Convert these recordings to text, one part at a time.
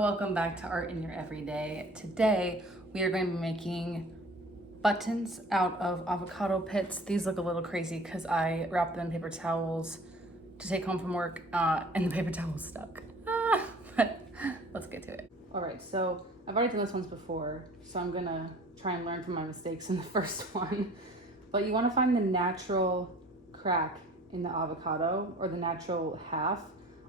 welcome back to Art in Your Everyday. Today we are going to be making buttons out of avocado pits. These look a little crazy because I wrapped them in paper towels to take home from work and the paper towel stuck. But let's get to it. All right, so I've already done this once before, so I'm gonna try and learn from my mistakes in the first one. But you want to find the natural crack in the avocado, or the natural half.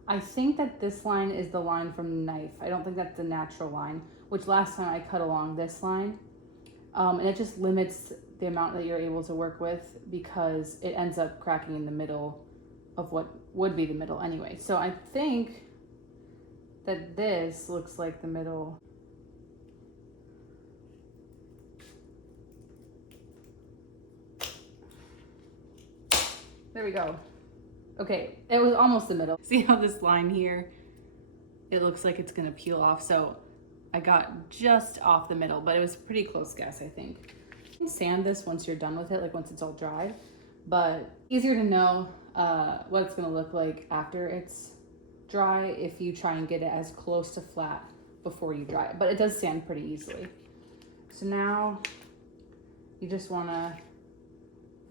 I think that this line is the line from the knife. I don't think that's the natural line, which last time I cut along this line. And it just limits the amount that you're able to work with because it ends up cracking in the middle of what would be the middle anyway. So I think that this looks like the middle. There we go. Okay, it was almost the middle. See how this line here, it looks like it's gonna peel off. So I got just off the middle, but it was a pretty close guess, I think. You can sand this once you're done with it, like once it's all dry, but easier to know what it's gonna look like after it's dry if you try and get it as close to flat before you dry it, but it does sand pretty easily. So now you just wanna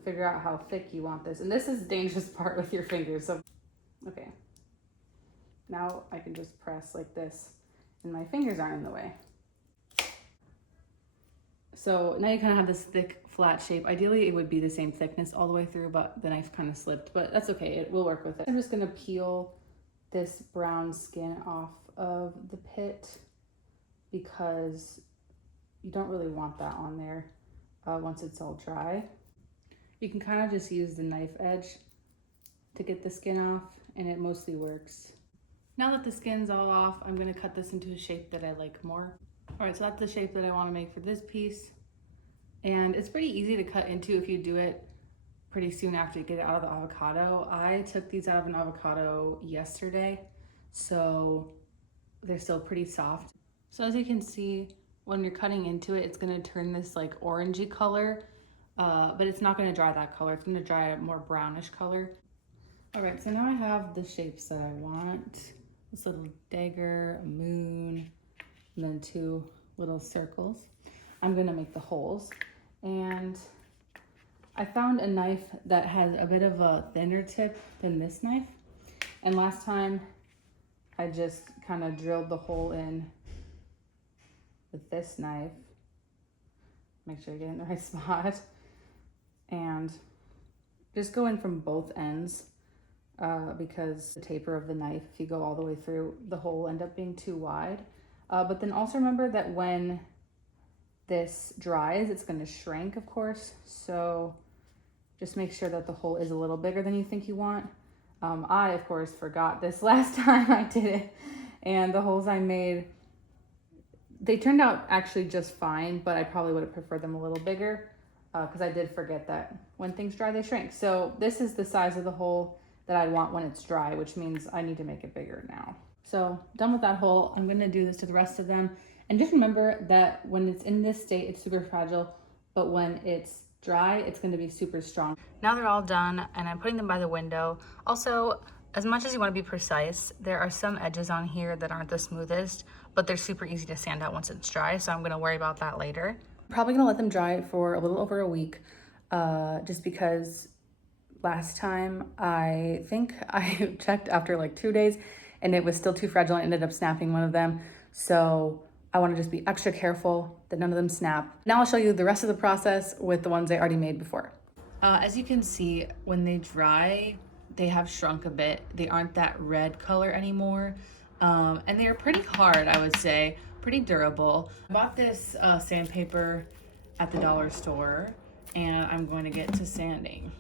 figure out how thick you want this. And this is the dangerous part with your fingers. So, okay. Now I can just press like this and my fingers aren't in the way. So now you kind of have this thick, flat shape. Ideally, it would be the same thickness all the way through, but the knife kind of slipped, but that's okay. It will work with it. I'm just gonna peel this brown skin off of the pit because you don't really want that on there once it's all dry. You can kind of just use the knife edge to get the skin off, and it mostly works. Now that the skin's all off, I'm gonna cut this into a shape that I like more. All right, so that's the shape that I wanna make for this piece. And it's pretty easy to cut into if you do it pretty soon after you get it out of the avocado. I took these out of an avocado yesterday, so they're still pretty soft. So as you can see, when you're cutting into it, it's gonna turn this like orangey color. But it's not gonna dry that color. It's gonna dry a more brownish color. All right, so now I have the shapes that I want. This little dagger, a moon, and then two little circles. I'm gonna make the holes. And I found a knife that has a bit of a thinner tip than this knife. And last time I just kind of drilled the hole in with this knife. Make sure you get in the right spot. And just go in from both ends because the taper of the knife, if you go all the way through, the hole will end up being too wide. But then also remember that when this dries, it's gonna shrink, of course. So just make sure that the hole is a little bigger than you think you want. I, of course, forgot this last time I did it. And the holes I made, they turned out actually just fine, but I probably would have preferred them a little bigger. Because I did forget that when things dry, they shrink. So this is the size of the hole that I'd want when it's dry, which means I need to make it bigger now. So done with that hole, I'm gonna do this to the rest of them. And just remember that when it's in this state, it's super fragile, but when it's dry, it's gonna be super strong. Now they're all done and I'm putting them by the window. Also, as much as you wanna be precise, there are some edges on here that aren't the smoothest, but they're super easy to sand out once it's dry, so I'm gonna worry about that later. Probably gonna let them dry for a little over a week, just because last time I think I checked after like 2 days and it was still too fragile. I ended up snapping one of them. So I wanna just be extra careful that none of them snap. Now I'll show you the rest of the process with the ones I already made before. As you can see, when they dry, they have shrunk a bit. They aren't that red color anymore. And they're pretty hard, I would say. Pretty durable. I bought this sandpaper at the dollar store and I'm going to get to sanding.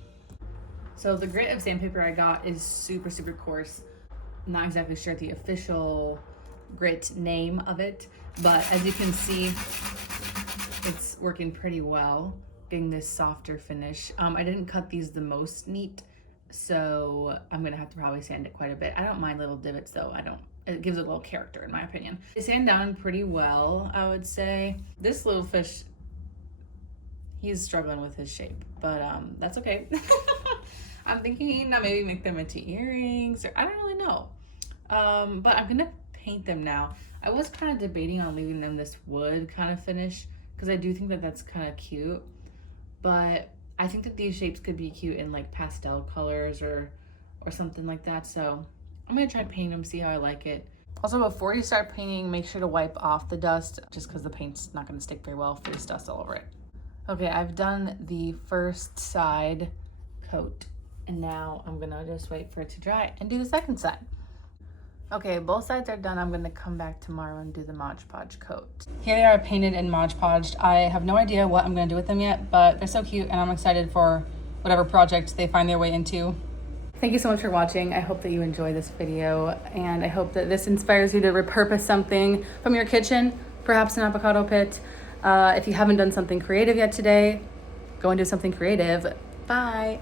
So the grit of sandpaper I got is super, super coarse. I'm not exactly sure the official grit name of it, but as you can see, it's working pretty well, getting this softer finish. I didn't cut these the most neat, so I'm gonna have to probably sand it quite a bit. I don't mind little divots though. It gives it a little character in my opinion. They sand down pretty well, I would say. This little fish, he's struggling with his shape, but that's okay. I'm thinking that maybe make them into earrings, or I don't really know. But I'm gonna paint them now. I was kind of debating on leaving them this wood kind of finish because I do think that that's kind of cute, but I think that these shapes could be cute in like pastel colors or something like that. So I'm gonna try painting them, see how I like it. Also, before you start painting, make sure to wipe off the dust just because the paint's not gonna stick very well if there's dust all over it. Okay, I've done the first side coat and now I'm gonna just wait for it to dry and do the second side. Okay, both sides are done. I'm gonna come back tomorrow and do the Mod Podge coat. Here they are painted and Mod Podged. I have no idea what I'm gonna do with them yet, but they're so cute and I'm excited for whatever project they find their way into. Thank you so much for watching. I hope that you enjoy this video and I hope that this inspires you to repurpose something from your kitchen, perhaps an avocado pit. If you haven't done something creative yet today, go and do something creative. Bye.